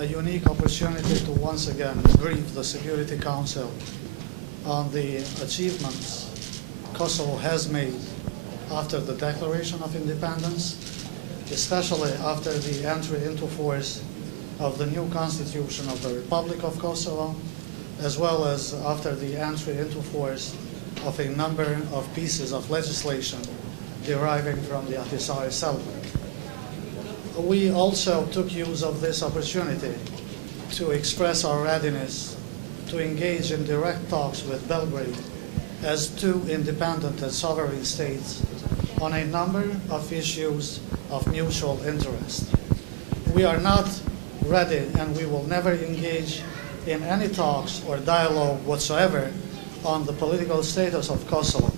a unique opportunity to once again brief the Security Council on the achievements Kosovo has made after the Declaration of Independence, especially after the entry into force of the new Constitution of the Republic of Kosovo, as well as after the entry into force of a number of pieces of legislation deriving from the Ahtisaari settlement. We also took use of this opportunity to express our readiness to engage in direct talks with Belgrade as two independent and sovereign states on a number of issues of mutual interest. We are not ready, and we will never engage in any talks or dialogue whatsoever on the political status of Kosovo.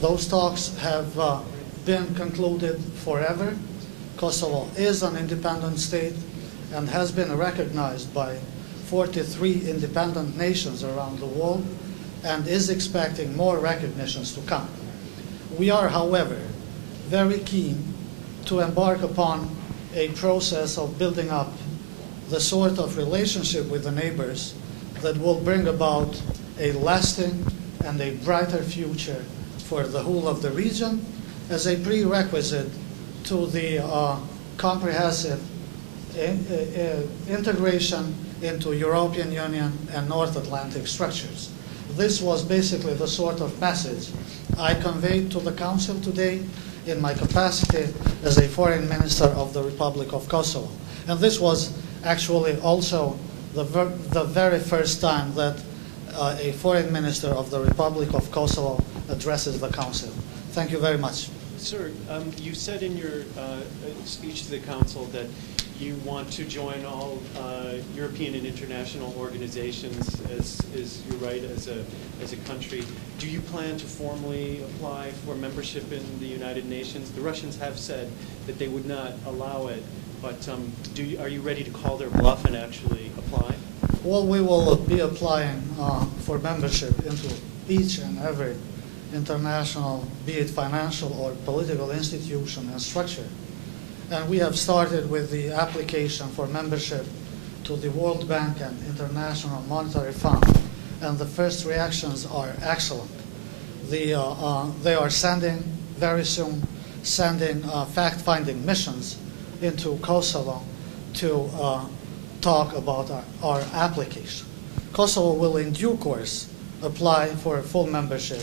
Those talks have been concluded forever. Kosovo is an independent state and has been recognized by 43 independent nations around the world and is expecting more recognitions to come. We are, however, very keen to embark upon a process of building up the sort of relationship with the neighbors that will bring about a lasting and a brighter future for the whole of the region as a prerequisite to the comprehensive integration into European Union and North Atlantic structures. This was basically the sort of message I conveyed to the Council today in my capacity as a Foreign Minister of the Republic of Kosovo. And this was actually also the very first time that a Foreign Minister of the Republic of Kosovo addresses the Council. Thank you very much. Sir, you said in your speech to the Council that you want to join all European and international organizations as you're right, as a country. Do you plan to formally apply for membership in the United Nations? The Russians have said that they would not allow it, but are you ready to call their bluff and actually apply? Well, we will be applying for membership into each and every international, be it financial or political institution and structure. And we have started with the application for membership to the World Bank and International Monetary Fund. And the first reactions are excellent. They are sending, very soon, fact-finding missions into Kosovo to talk about our application. Kosovo will in due course apply for full membership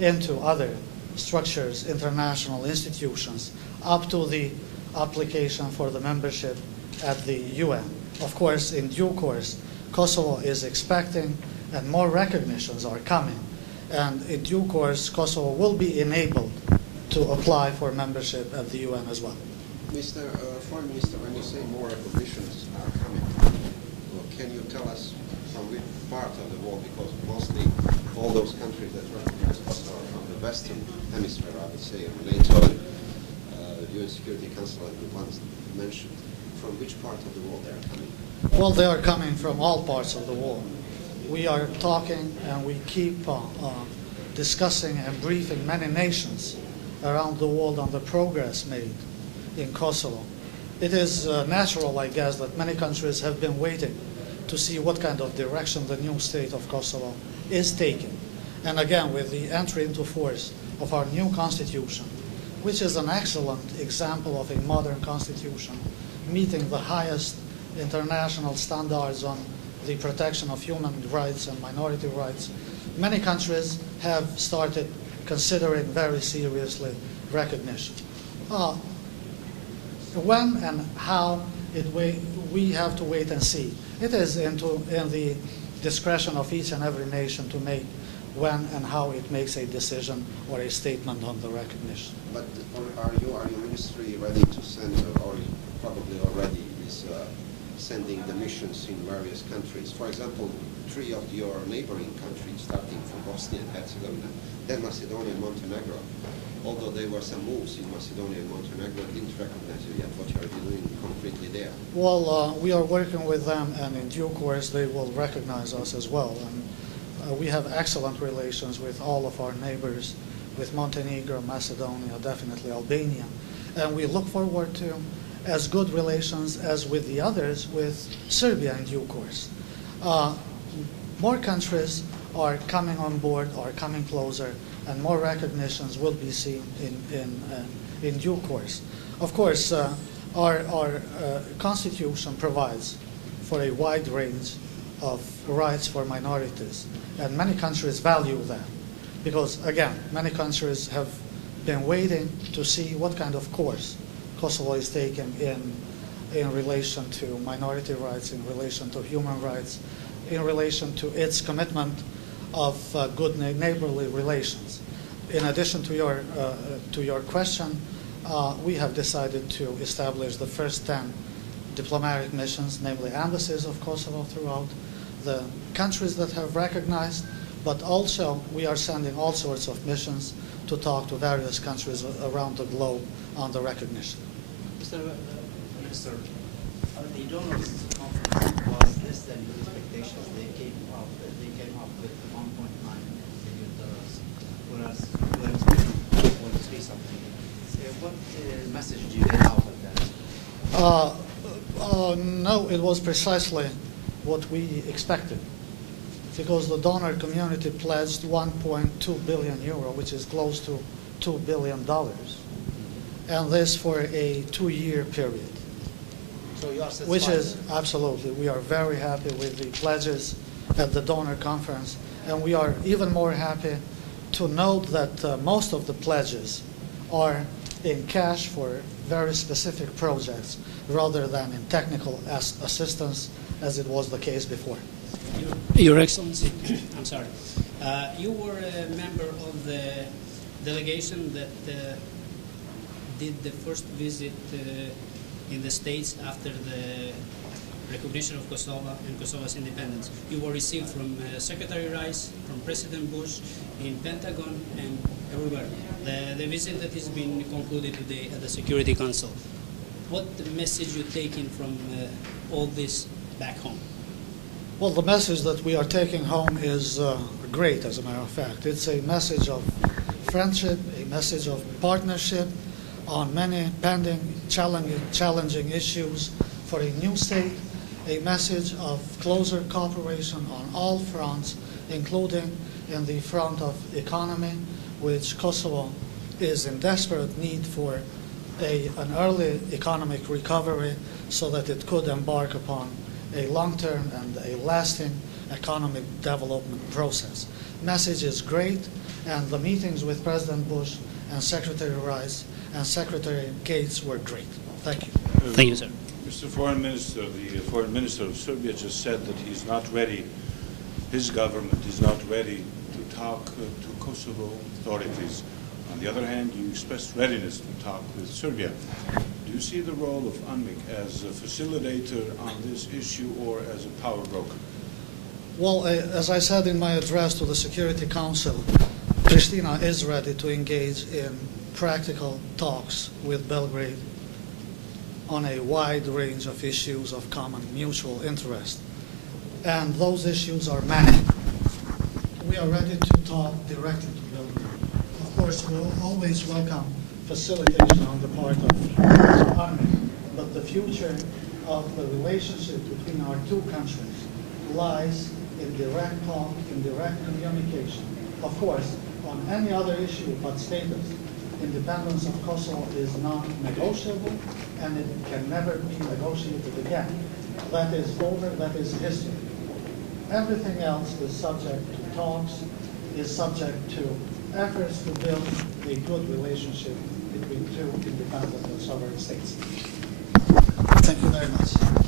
into other structures, international institutions, up to the application for the membership at the UN. Of course, in due course, Kosovo is expecting and more recognitions are coming. And in due course, Kosovo will be enabled to apply for membership at the UN as well. Mr. Foreign Minister, when you say more recognitions are coming, well, can you tell us from which part of the world, because mostly all those countries that recognize Kosovo are from the Western Hemisphere, I would say, NATO and UN Security Council and the ones mentioned, from which part of the world they are coming? Well, they are coming from all parts of the world. We are talking and we keep discussing and briefing many nations around the world on the progress made in Kosovo. It is natural, I guess, that many countries have been waiting to see what kind of direction the new state of Kosovo is taking. And again, with the entry into force of our new constitution, which is an excellent example of a modern constitution, meeting the highest international standards on the protection of human rights and minority rights, many countries have started considering very seriously recognition. When and how we have to wait and see. It is in the discretion of each and every nation to make when and how it makes a decision or a statement on the recognition. But are your ministry ready to send, or probably already is sending the missions in various countries? For example, 3 of your neighboring countries, starting from Bosnia and Herzegovina, then Macedonia and Montenegro. Although there were some moves in Macedonia and Montenegro, didn't recognize you yet. What you are doing concretely there? Well, we are working with them, and in due course they will recognize us as well. And we have excellent relations with all of our neighbors, with Montenegro, Macedonia, definitely Albania. And we look forward to as good relations as with the others with Serbia in due course. More countries are coming on board, are coming closer, and more recognitions will be seen in due course. Of course, our Constitution provides for a wide range of rights for minorities, and many countries value that because, again, many countries have been waiting to see what kind of course Kosovo is taking in relation to minority rights, in relation to human rights, in relation to its commitment of good neighborly relations. In addition to your question, we have decided to establish the first 10 diplomatic missions, namely embassies of Kosovo throughout the countries that have recognized, but also we are sending all sorts of missions to talk to various countries around the globe on the recognition. Mr. Minister, the donors conference was less than your expectations. They came up with $1.9 billion, whereas you were expecting 2.3 something. What message do you get out of that? No, it was precisely what we expected, because the donor community pledged 1.2 billion euro, which is close to $2 billion, and this for a 2-year period. So you are satisfied? Which is, absolutely, we are very happy with the pledges at the donor conference, and we are even more happy to note that most of the pledges are in cash for very specific projects rather than in technical assistance as it was the case before. Your Excellency, I'm sorry. You were a member of the delegation that did the first visit in the States after the recognition of Kosovo and Kosovo's independence. You were received from Secretary Rice, from President Bush, in Pentagon, and everywhere. The visit that has been concluded today at the Security Council. What message you taking from all this back home? Well, the message that we are taking home is great, as a matter of fact. It's a message of friendship, a message of partnership on many pending, challenging issues for a new state, a message of closer cooperation on all fronts, including in the front of economy, which Kosovo is in desperate need for an early economic recovery so that it could embark upon a long-term and a lasting economic development process. Message is great, and the meetings with President Bush and Secretary Rice and Secretary Gates were great. Thank you. Thank you, sir. Mr. Foreign Minister, the Foreign Minister of Serbia just said that he's not ready, his government is not ready to talk to Kosovo authorities. On the other hand, you expressed readiness to talk with Serbia. Do you see the role of UNMIC as a facilitator on this issue or as a power broker? Well, as I said in my address to the Security Council, Pristina is ready to engage in practical talks with Belgrade on a wide range of issues of common mutual interest. And those issues are many. We are ready to talk directly to Belgrade. Of course, we'll always welcome facilitation on the part of UNMIC, but the future of the relationship between our two countries lies in direct talk, in direct communication. Of course, on any other issue but status, independence of Kosovo is not negotiable, and it can never be negotiated again. That is over, that is history. Everything else is subject to talks, is subject to efforts to build a good relationship between two independent and sovereign states. Thank you very much.